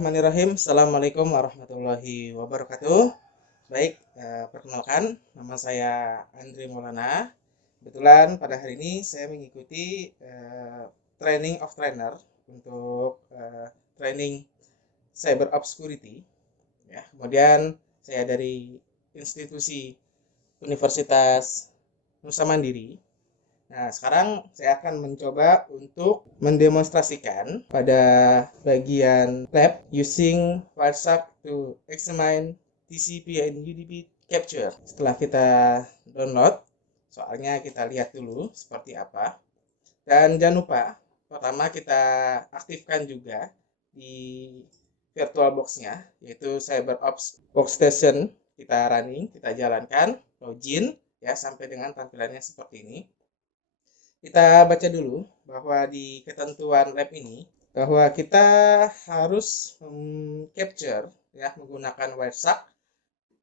Bismillahirrahmanirrahim. Assalamualaikum warahmatullahi wabarakatuh. Baik, perkenalkan, nama saya Andri Maulana. Kebetulan pada hari ini saya mengikuti training of trainer untuk training cyber obscurity. Ya, kemudian saya dari institusi Universitas Nusa Mandiri. Nah, sekarang saya akan mencoba untuk mendemonstrasikan pada bagian lab using Wireshark to examine TCP and UDP capture. Setelah kita download, soalnya kita lihat dulu seperti apa. Dan jangan lupa, pertama kita aktifkan juga di VirtualBox-nya, yaitu CyberOps Workstation. Kita running, kita jalankan, login, ya sampai dengan tampilannya seperti ini. Kita baca dulu bahwa di ketentuan lab ini bahwa kita harus capture ya menggunakan Wireshark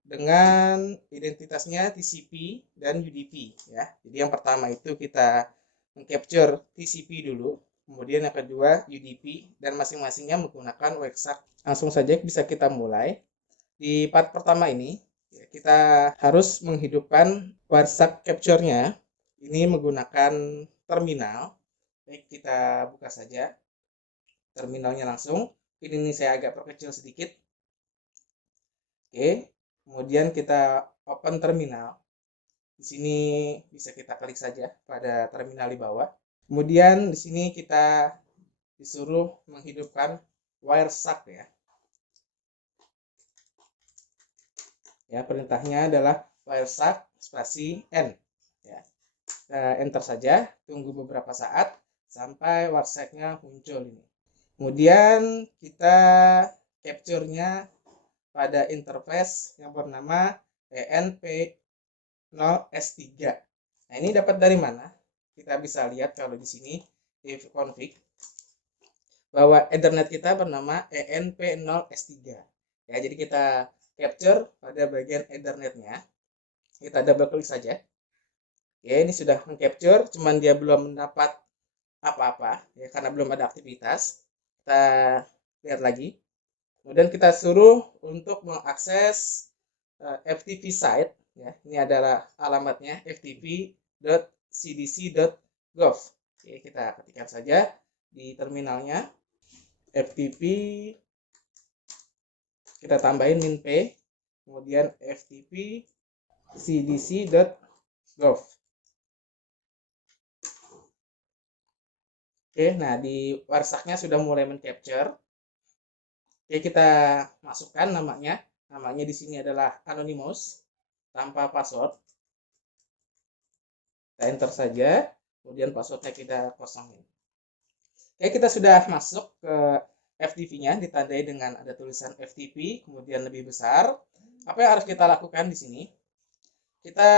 dengan identitasnya TCP dan UDP ya. Jadi yang pertama itu kita mengcapture TCP dulu, kemudian yang kedua UDP dan masing-masingnya menggunakan Wireshark. Langsung saja bisa kita mulai. Di part pertama ini kita harus menghidupkan Wireshark capture-nya. Ini menggunakan terminal. Baik, kita buka saja terminalnya langsung. Ini saya agak perkecil sedikit. Oke, kemudian kita open terminal. Di sini bisa kita klik saja pada terminal di bawah. Kemudian di sini kita disuruh menghidupkan Wireshark ya. Ya, perintahnya adalah Wireshark spasi N. Ya. Enter saja, tunggu beberapa saat sampai Wireshark-nya muncul ini. Kemudian kita capture-nya pada interface yang bernama ENP0S3. Nah, ini dapat dari mana? Kita bisa lihat kalau di sini di config bahwa Ethernet kita bernama ENP0S3. Ya, jadi kita capture pada bagian Ethernet-nya. Kita double klik saja. Oke, ini sudah mengcapture, cuman dia belum mendapat apa-apa ya karena belum ada aktivitas. Kita lihat lagi. Kemudian kita suruh untuk mengakses FTP site ya. Ini adalah alamatnya ftp.cdc.gov. Oke, kita ketikkan saja di terminalnya FTP, kita tambahin min p, kemudian ftp cdc.gov. Oke, nah di Wireshark-nya sudah mulai mencapture. Oke, kita masukkan namanya. Namanya di sini adalah anonymous tanpa password. Kita enter saja, kemudian passwordnya kita kosongin. Oke, kita sudah masuk ke FTP-nya, ditandai dengan ada tulisan FTP, kemudian lebih besar. Apa yang harus kita lakukan di sini? Kita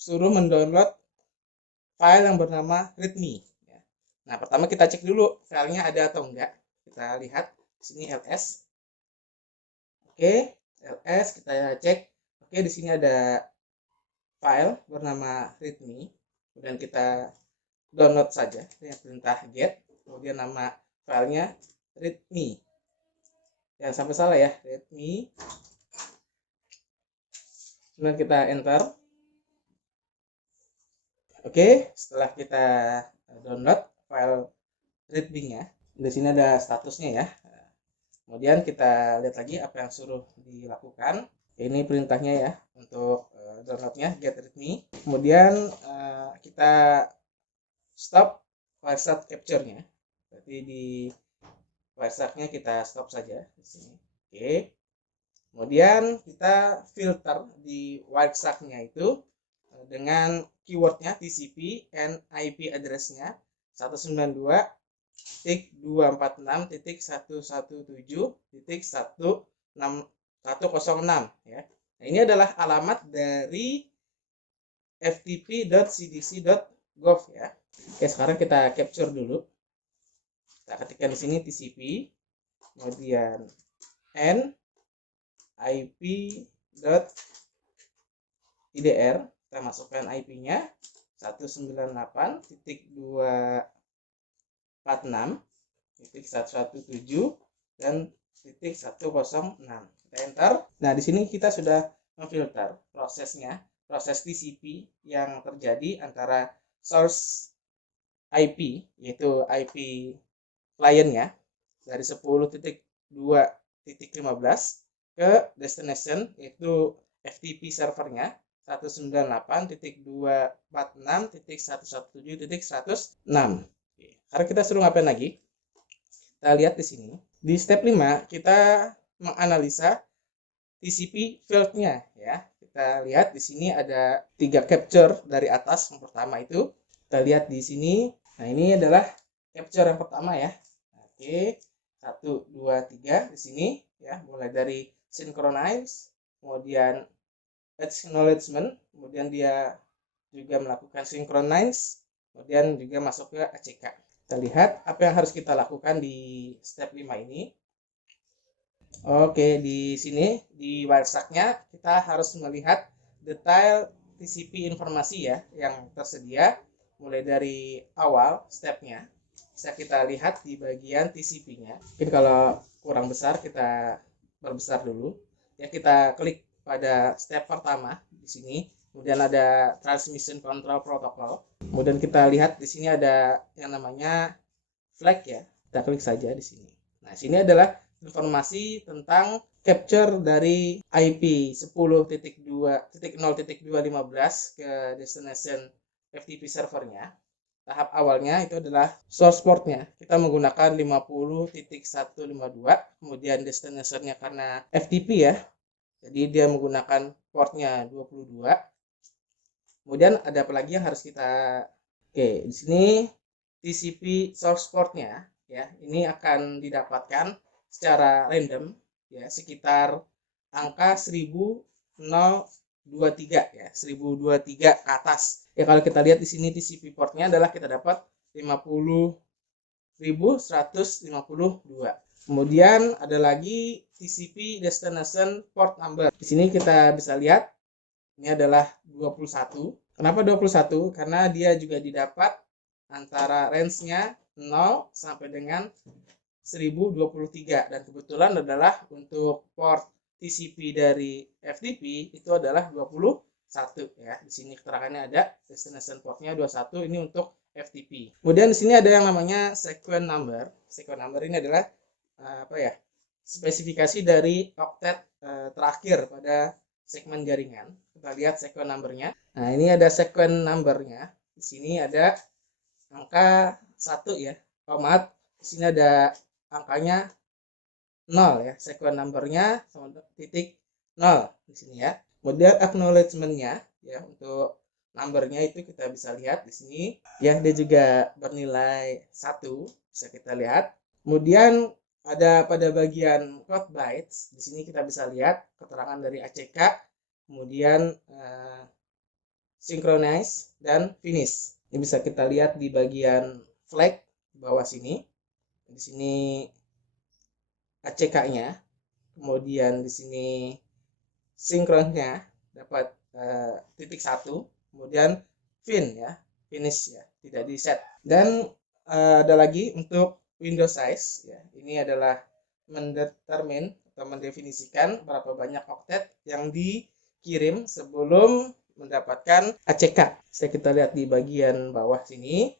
suruh mendownload file yang bernama readme. Nah, pertama kita cek dulu filenya ada atau enggak. Kita lihat di sini ls. Oke, ls kita cek. Oke, di sini ada file bernama readme. Kemudian kita download saja dengan perintah get. Kemudian nama filenya readme. Jangan sampai salah ya, readme. Kemudian kita enter. Oke, setelah kita download file readme-nya, di sini ada statusnya ya. Kemudian kita lihat lagi apa yang suruh dilakukan. Ini perintahnya ya untuk downloadnya get readme. Kemudian kita stop Wireshark capture-nya. Berarti di Wireshark-nya kita stop saja di sini. Oke. Kemudian kita filter di Wireshark-nya itu dengan keywordnya TCP and IP address-nya 192.246.117.106 ya. Nah, ini adalah alamat dari ftp.cdc.gov ya. Oke, sekarang kita capture dulu. Kita ketikkan di sini TCP, kemudian n ip.idr, kita masukkan IP-nya 198.246.117 dan titik 106. Kita enter. Nah, di sini kita sudah memfilter prosesnya, proses TCP yang terjadi antara source IP, yaitu IP kliennya dari 10.2.15 ke destination, yaitu FTP servernya 198.246.117.106. Karena kita suruh ngapain lagi? Kita lihat di sini. Di step 5 kita menganalisa TCP field-nya ya. Kita lihat di sini ada 3 capture dari atas. Yang pertama itu kita lihat di sini. Nah, ini adalah capture yang pertama ya. Oke, 1 2 3 di sini ya, mulai dari synchronize, kemudian acknowledgement, kemudian dia juga melakukan synchronize, kemudian juga masuk ke ACK. Kita lihat apa yang harus kita lakukan di step 5 ini. Oke, di sini di WireShark-nya kita harus melihat detail TCP informasi ya yang tersedia mulai dari awal stepnya. Bisa kita lihat di bagian TCP-nya. Mungkin kalau kurang besar kita perbesar dulu. Ya, kita klik pada step pertama di sini. Kemudian ada Transmission Control Protocol. Kemudian kita lihat di sini ada yang namanya flag ya. Kita klik saja di sini. Nah, sini adalah informasi tentang capture dari IP 10.2.0.215 ke destination FTP servernya. Tahap awalnya itu adalah source portnya. Kita menggunakan 50.152, kemudian destinationnya karena FTP ya. Jadi dia menggunakan portnya 22. Kemudian ada apa lagi yang harus kita Oke, di sini TCP source portnya ya. Ini akan didapatkan secara random ya, sekitar angka 1023 ya, 1023 ke atas. Ya, kalau kita lihat di sini TCP portnya adalah kita dapat 50.152. Kemudian ada lagi TCP destination port number. Di sini kita bisa lihat ini adalah 21. Kenapa 21? Karena dia juga didapat antara range-nya 0 sampai dengan 1023 dan kebetulan adalah untuk port TCP dari FTP itu adalah 21 ya. Di sini keterangannya ada destination portnya 21, ini untuk FTP. Kemudian di sini ada yang namanya sequence number. Sequence number ini adalah spesifikasi dari oktet terakhir pada segmen jaringan. Kita lihat sequence numbernya. Nah, ini ada sequence numbernya. Di sini ada angka 1 ya. Oh, maaf. Di sini ada angkanya 0 ya. Sequence numbernya sama titik 0 di sini ya. Kemudian acknowledgement-nya ya, untuk numbernya itu kita bisa lihat di sini ya, dia juga bernilai 1, bisa kita lihat. Kemudian ada pada bagian code bytes, di sini kita bisa lihat keterangan dari ACK, kemudian synchronize dan finish. Ini bisa kita lihat di bagian flag di bawah sini. Di sini ACK-nya, kemudian di sini sinkronnya dapat titik 1, kemudian finish ya, tidak di set. Dan ada lagi untuk window size ya, ini adalah mendetermin atau mendefinisikan berapa banyak oktet yang dikirim sebelum mendapatkan ACK. Bisa kita lihat di bagian bawah sini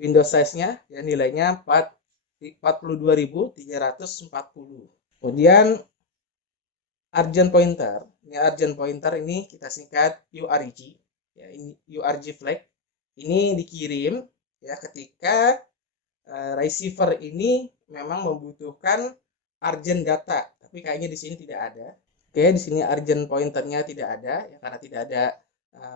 window size-nya ya, nilainya 42.340. Kemudian urgent pointer. Ini urgent pointer ini kita singkat URG. Ya, ini URG flag. Ini dikirim ya ketika receiver ini memang membutuhkan urgent data, tapi kayaknya di sini tidak ada. Oke, di sini urgent pointernya tidak ada ya, karena tidak ada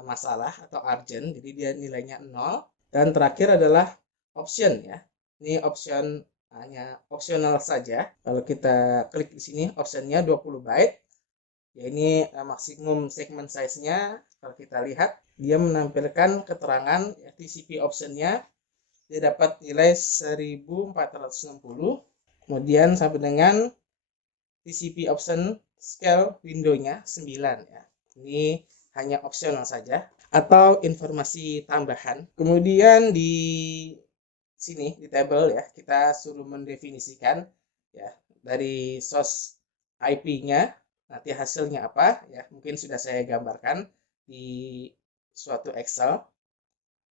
masalah atau urgent, jadi dia nilainya 0. Dan terakhir adalah option ya. Ini option hanya opsional saja. Kalau kita klik di sini optionnya 20 byte. Ya, ini maksimum segment size-nya. Kalau kita lihat dia menampilkan keterangan ya, TCP option-nya dia dapat nilai 1460. Kemudian sampai dengan TCP option scale window-nya 9 ya. Ini hanya opsional saja atau informasi tambahan. Kemudian di sini di table ya, kita suruh mendefinisikan ya. Dari source IP-nya nanti hasilnya apa ya, mungkin sudah saya gambarkan di suatu Excel.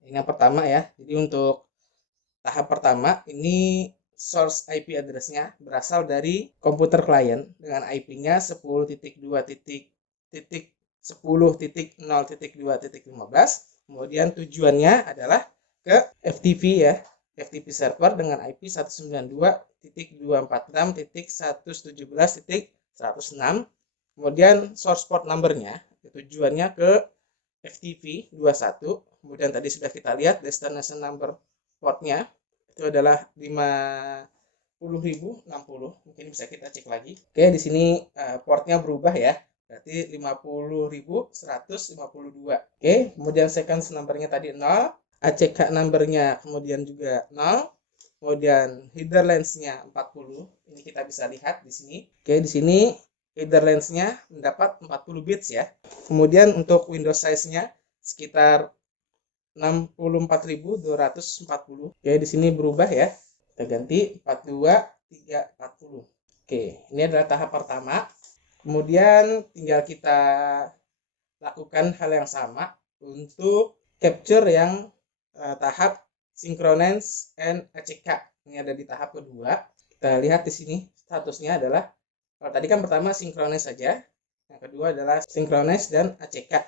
Ini yang pertama ya. Jadi untuk tahap pertama ini source IP address-nya berasal dari komputer klien dengan IP-nya 10.2.10.0.2.15. Kemudian tujuannya adalah ke FTP ya, FTP server dengan IP 192.246.117.106. Kemudian source port number-nya tujuannya ke FTP 21. Kemudian tadi sudah kita lihat destination number portnya itu adalah 50.060. Mungkin bisa kita cek lagi. Oke, di sini portnya berubah ya. Berarti 50.152. Oke, kemudian sequence numbernya tadi 0, ACK numbernya kemudian juga 0. Kemudian header length-nya 40. Ini kita bisa lihat di sini. Oke, di sini header length-nya mendapat 40 bits ya. Kemudian untuk Windows size-nya sekitar 64.240. Oke, di sini berubah ya. Kita ganti 42.340. Oke, ini adalah tahap pertama. Kemudian tinggal kita lakukan hal yang sama untuk capture yang tahap synchronize and ACK. Ini ada di tahap kedua. Kita lihat di sini statusnya adalah, kalau tadi kan pertama synchronize saja, yang kedua adalah synchronize dan ACK.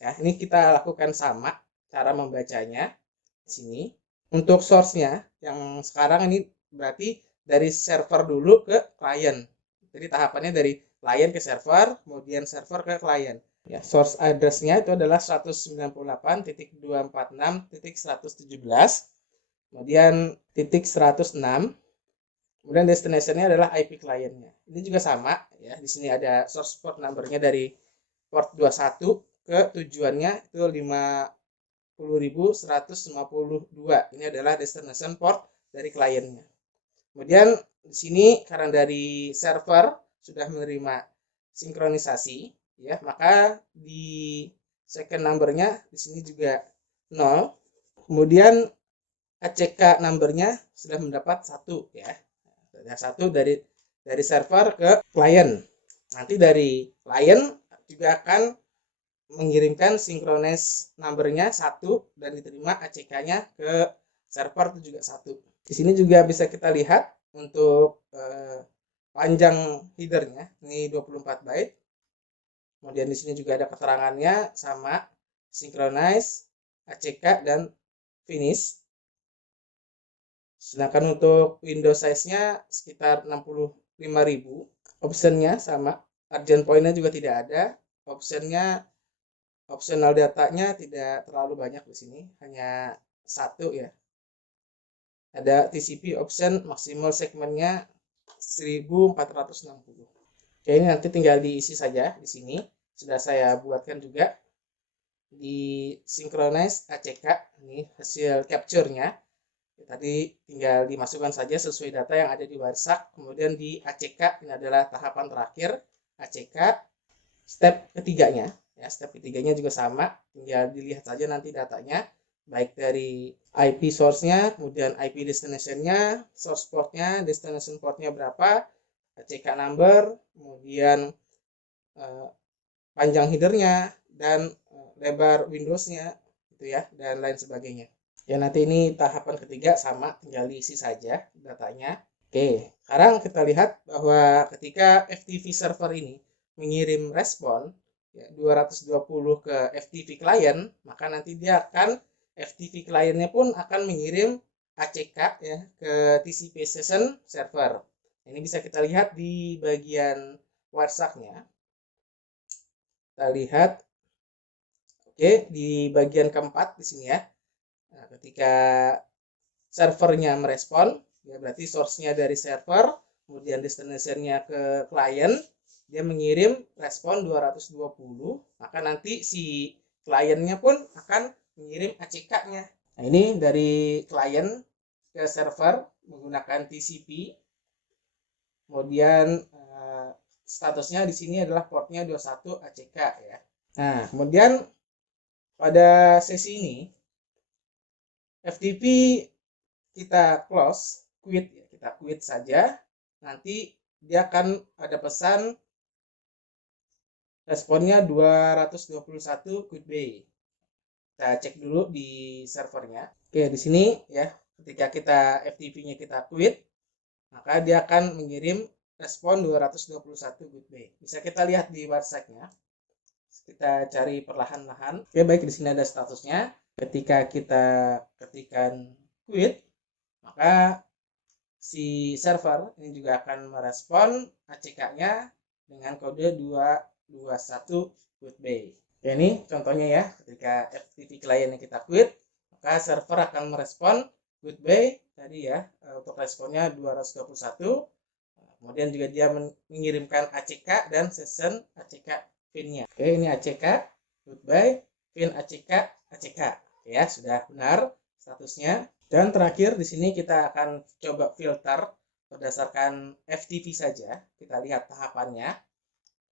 Ya, ini kita lakukan sama cara membacanya di sini. Untuk source-nya yang sekarang ini berarti dari server dulu ke klien. Jadi tahapannya dari klien ke server, kemudian server ke klien. Ya, source address-nya itu adalah 198.246.117. Kemudian .106. Kemudian destination-nya adalah IP kliennya. Ini juga sama ya. Di sini ada source port number-nya dari port 21 ke tujuannya itu 50.152. Ini adalah destination port dari kliennya. Kemudian di sini karena dari server sudah menerima sinkronisasi ya, maka di second number-nya di sini juga 0. Kemudian ACK number-nya sudah mendapat 1 ya. Satu dari server ke klien. Nanti dari klien juga akan mengirimkan synchronize number-nya 1 dan diterima ACK-nya ke server itu juga 1. Di sini juga bisa kita lihat untuk panjang header-nya ini 24 byte. Kemudian di sini juga ada keterangannya sama synchronize, ACK dan finish. Sedangkan untuk Windows size-nya sekitar 65.000. Option-nya sama, urgent point-nya juga tidak ada. Optional datanya tidak terlalu banyak di sini, hanya 1 ya. Ada TCP option maksimal segmennya 1460. Oke, ini nanti tinggal diisi saja di sini. Sudah saya buatkan juga di synchronize ACK, ini hasil capture-nya. Tadi tinggal dimasukkan saja sesuai data yang ada di WireShark. Kemudian di ACK, ini adalah tahapan terakhir ACK. Step ketiganya ya, step ketiganya juga sama, tinggal dilihat saja nanti datanya baik dari IP source-nya, kemudian IP destination-nya, source port-nya, destination port-nya berapa, ACK number, kemudian panjang header-nya dan lebar Windows-nya gitu ya, dan lain sebagainya. Ya, nanti ini tahapan ketiga sama, tinggal diisi saja datanya. Oke, sekarang kita lihat bahwa ketika FTP server ini mengirim respon ya, 220 ke FTP client, maka nanti dia akan FTP clientnya pun akan mengirim ACK ya ke TCP session server. Ini bisa kita lihat di bagian WireShark-nya. Kita lihat, oke, di bagian keempat di sini ya. Nah, ketika servernya merespon, ya berarti source-nya dari server, kemudian destination-nya ke klien, dia mengirim respon 220, maka nanti si kliennya pun akan mengirim ACK-nya. Nah, ini dari klien ke server menggunakan TCP. Kemudian statusnya di sini adalah portnya 21 ACK ya. Nah, kemudian pada sesi ini FTP kita close, quit ya, kita quit saja. nanti dia akan ada pesan responnya 221 good bay. Kita cek dulu di servernya. Oke, di sini ya, ketika kita FTP-nya kita quit, maka dia akan mengirim respon 221 good bay. Bisa kita lihat di website-nya. Kita cari perlahan-lahan. Oke, baik, di sini ada statusnya. Ketika kita ketikkan quit, maka si server ini juga akan merespon ACK-nya dengan kode 221 good bay. Oke, ini contohnya ya, ketika FTP client yang kita quit, maka server akan merespon good bay tadi ya, untuk responnya 221. Kemudian juga dia mengirimkan ACK dan session ACK pinnya. Oke, ini ACK goodbye pin ACK ACK. Ya, sudah benar statusnya. Dan terakhir di sini kita akan coba filter berdasarkan FTP saja. Kita lihat tahapannya.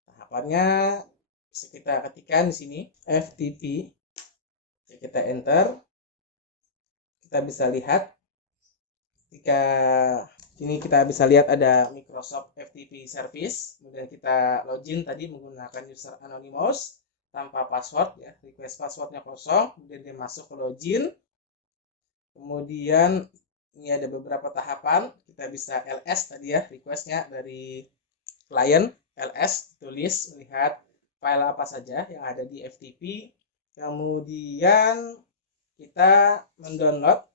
Tahapannya bisa kita ketikkan di sini FTP. Kita enter. Kita bisa lihat ketika ini kita bisa lihat ada Microsoft FTP Service. Kemudian kita login tadi menggunakan user anonymous tanpa password ya, request passwordnya kosong. Kemudian dia masuk ke login. Kemudian ini ada beberapa tahapan. Kita bisa LS tadi ya, requestnya dari client LS, tulis melihat file apa saja yang ada di FTP. Kemudian kita mendownload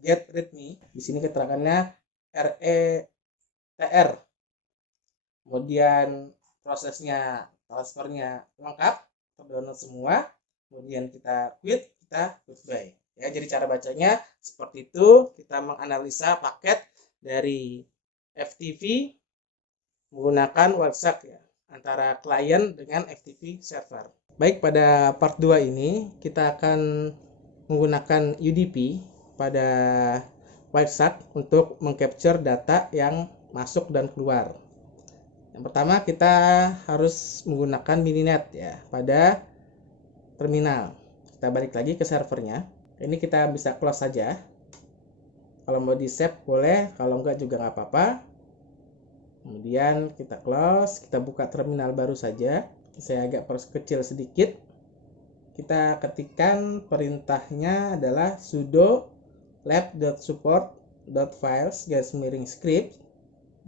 get readme. Di sini keterangannya RETR. Kemudian prosesnya transfernya lengkap, terdownload semua. Kemudian kita quit, kita goodbye. Ya, jadi cara bacanya seperti itu. Kita menganalisa paket dari FTP menggunakan WhatsApp ya, antara klien dengan FTP server. Baik, pada part 2 ini kita akan menggunakan UDP pada WhatsApp untuk mengcapture data yang masuk dan keluar. Yang pertama kita harus menggunakan mininet ya pada terminal. Kita balik lagi ke servernya. Ini kita bisa close saja. Kalau mau di save boleh, kalau enggak juga nggak apa-apa. Kemudian kita close, kita buka terminal baru saja. Saya agak perkecil sedikit. Kita ketikkan perintahnya adalah sudo lab.support.files /script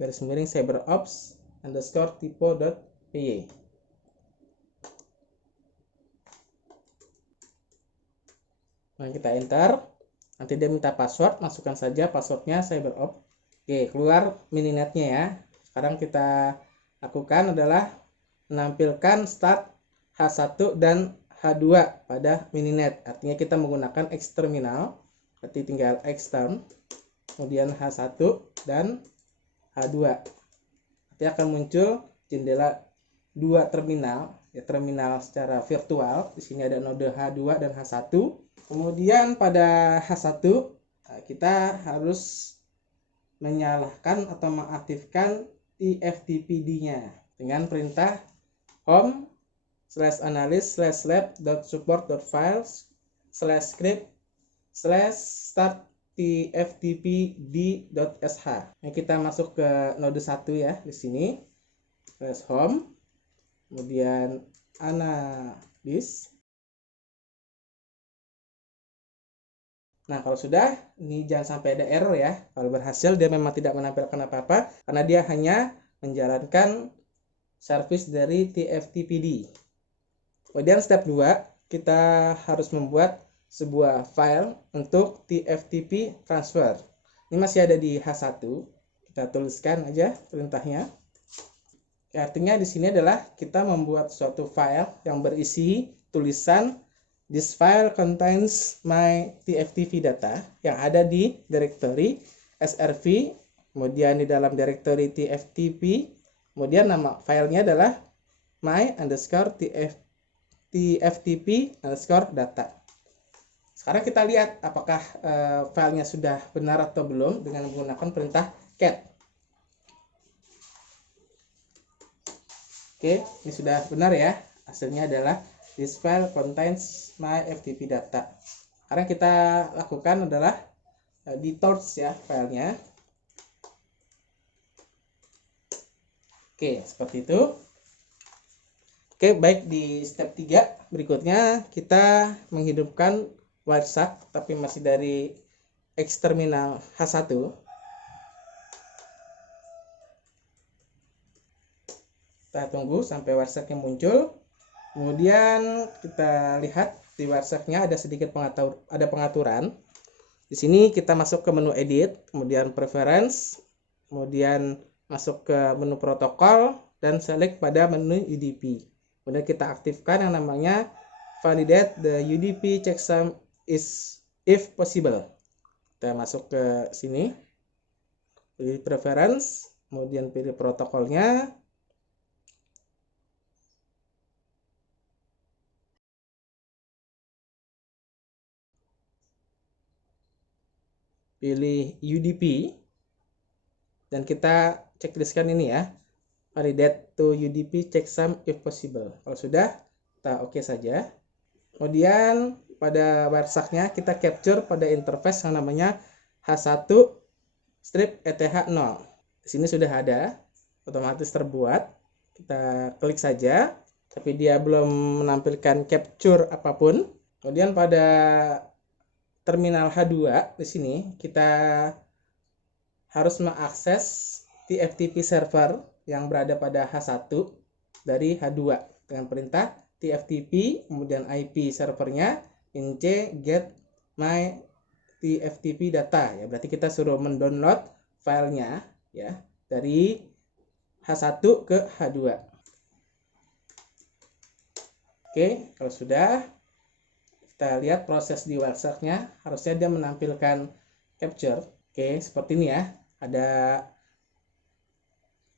/cyberops _typo.py. Nah, kita enter. Nanti dia minta password, masukkan saja passwordnya cyberops. Oke, keluar mininetnya ya. Sekarang kita lakukan adalah menampilkan start H1 dan H2 pada mininet. Artinya kita menggunakan X terminal. Berarti tinggal extern, kemudian H1 dan H2. Nanti akan muncul jendela dua terminal, ya terminal secara virtual. Di sini ada node H2 dan H1. Kemudian pada H1 kita harus menyalakan atau mengaktifkan TFTPD-nya dengan perintah home/analyst/lab.support.files/script/start tftpd.sh. Nah, kita masuk ke node 1 ya di sini. /home, kemudian analyst. Nah, kalau sudah, ini jangan sampai ada error ya. Kalau berhasil dia memang tidak menampilkan apa-apa karena dia hanya menjalankan service dari TFTPD. Kemudian step 2, kita harus membuat sebuah file untuk TFTP transfer. Ini masih ada di H1. Kita tuliskan aja perintahnya. Artinya di sini adalah kita membuat suatu file yang berisi tulisan this file contains my TFTP data yang ada di directory srv, kemudian di dalam directory TFTP, kemudian nama filenya adalah my_tftp_data. Sekarang kita lihat apakah filenya sudah benar atau belum dengan menggunakan perintah cat. Oke, ini sudah benar ya. Hasilnya adalah this file contains my FTP data. Sekarang kita lakukan adalah di torch ya filenya. Oke, seperti itu. Oke, baik, di step 3 berikutnya kita menghidupkan Wireshark tapi masih dari X terminal H1. Kita tunggu sampai Wiresharknya muncul. Kemudian kita lihat di Wiresharknya ada sedikit pengaturan. Di sini kita masuk ke menu edit, kemudian preference, kemudian masuk ke menu protokol dan select pada menu UDP. Kemudian kita aktifkan yang namanya validate the UDP checksum is if possible. Kita masuk ke sini, pilih preference, kemudian pilih protokolnya. Pilih UDP dan kita checklistkan ini ya, validate to UDP checksum if possible. Kalau sudah, kita oke saja. Kemudian pada Wiresharknya kita capture pada interface yang namanya H1-ETH0. Di sini sudah ada, otomatis terbuat. Kita klik saja, tapi dia belum menampilkan capture apapun. Kemudian pada terminal H2 di sini kita harus mengakses TFTP server yang berada pada H1 dari H2 dengan perintah TFTP, kemudian IP servernya inc get my TFTP data ya. Berarti kita suruh mendownload filenya ya dari H1 ke H2. Oke, kalau sudah, kita lihat proses di Wiresharknya, harusnya dia menampilkan capture. Oke, seperti ini ya, ada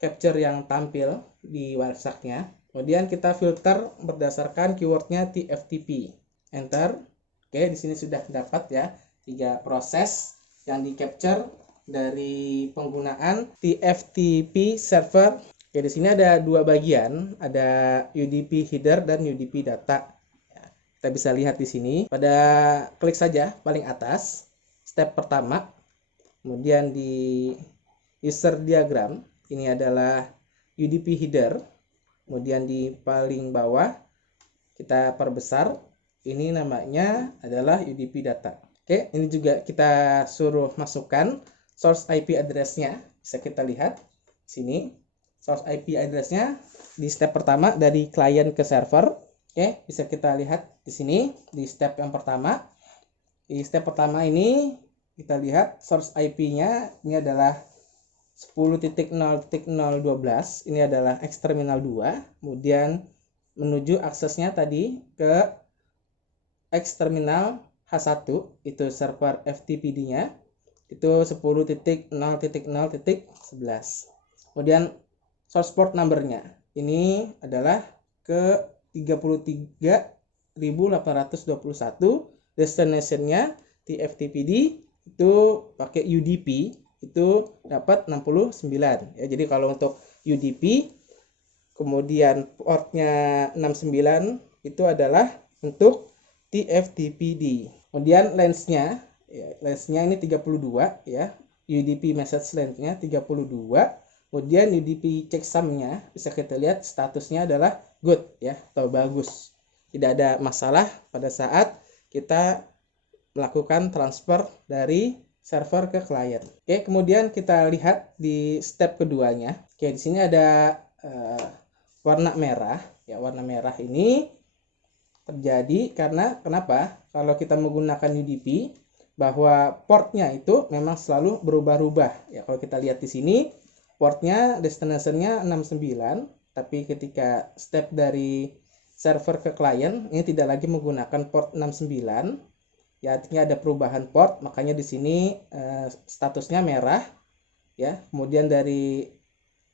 capture yang tampil di Wiresharknya. Kemudian kita filter berdasarkan keywordnya TFTP. Enter. Oke, di sini sudah dapat ya 3 proses yang di capture dari penggunaan TFTP server. Oke, di sini ada 2 bagian, ada UDP header dan UDP data. Kita bisa lihat di sini, pada klik saja paling atas, step pertama, kemudian di user diagram, ini adalah UDP header, kemudian di paling bawah, kita perbesar, ini namanya adalah UDP data. Oke, ini juga kita suruh masukkan source IP address-nya, bisa kita lihat di sini, source IP address-nya di step pertama dari client ke server. Oke, bisa kita lihat di sini di step yang pertama. Di step pertama ini kita lihat source IP-nya ini adalah 10.0.012. Ini adalah X terminal 2. Kemudian menuju aksesnya tadi ke X terminal H1 itu server FTPD-nya itu 10.0.0.11. Kemudian source port number-nya ini adalah ke 33.821, destination-nya TFTPD itu pakai UDP itu dapat 69 ya. Jadi kalau untuk UDP kemudian portnya 69 itu adalah untuk TFTPD. Kemudian length-nya ya, length-nya ini 32 ya. UDP message length-nya 32. Kemudian UDP checksum-nya bisa kita lihat statusnya adalah good ya atau bagus. Tidak ada masalah pada saat kita melakukan transfer dari server ke klien. Oke, kemudian kita lihat di step keduanya. Oke, di sini ada warna merah ya. Warna merah ini terjadi karena kenapa? Kalau kita menggunakan UDP bahwa portnya itu memang selalu berubah-ubah ya. Kalau kita lihat di sini portnya destination-nya 69, tapi ketika step dari server ke klien ini tidak lagi menggunakan port 69 ya, artinya ada perubahan port, makanya di sini statusnya merah ya. Kemudian dari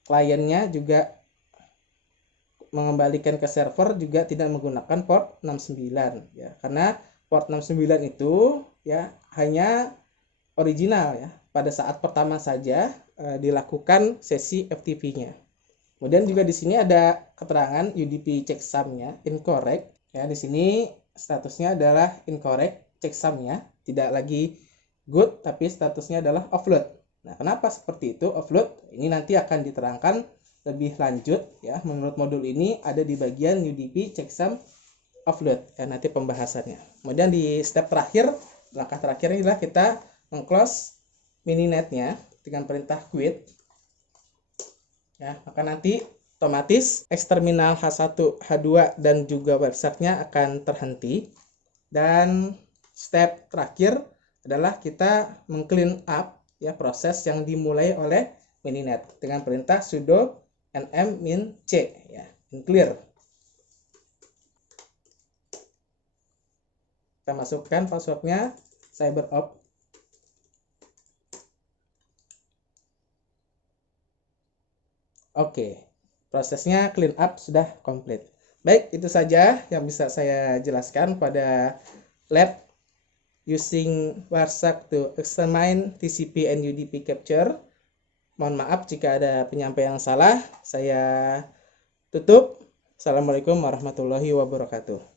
kliennya juga mengembalikan ke server juga tidak menggunakan port 69 ya, karena port 69 itu ya hanya original ya pada saat pertama saja dilakukan sesi FTP-nya. Kemudian juga di sini ada keterangan UDP checksum-nya incorrect ya. Di sini statusnya adalah incorrect checksum-nya, tidak lagi good tapi statusnya adalah offload. Nah, kenapa seperti itu offload? Ini nanti akan diterangkan lebih lanjut ya menurut modul ini ada di bagian UDP checksum offload ya, nanti pembahasannya. Kemudian di step terakhir, langkah terakhir adalah kita meng-close mininetnya dengan perintah quit ya, maka nanti otomatis eksterminal H1, H2 dan juga websitenya akan terhenti. Dan step terakhir adalah kita meng-clean up ya proses yang dimulai oleh mininet dengan perintah sudo nm min c ya, clear. Kita masukkan passwordnya cyberopt. Oke, prosesnya clean up sudah komplit. Baik, itu saja yang bisa saya jelaskan pada lab using Warsak to examine TCP and UDP capture. Mohon maaf jika ada penyampaian yang salah. Saya tutup. Assalamualaikum warahmatullahi wabarakatuh.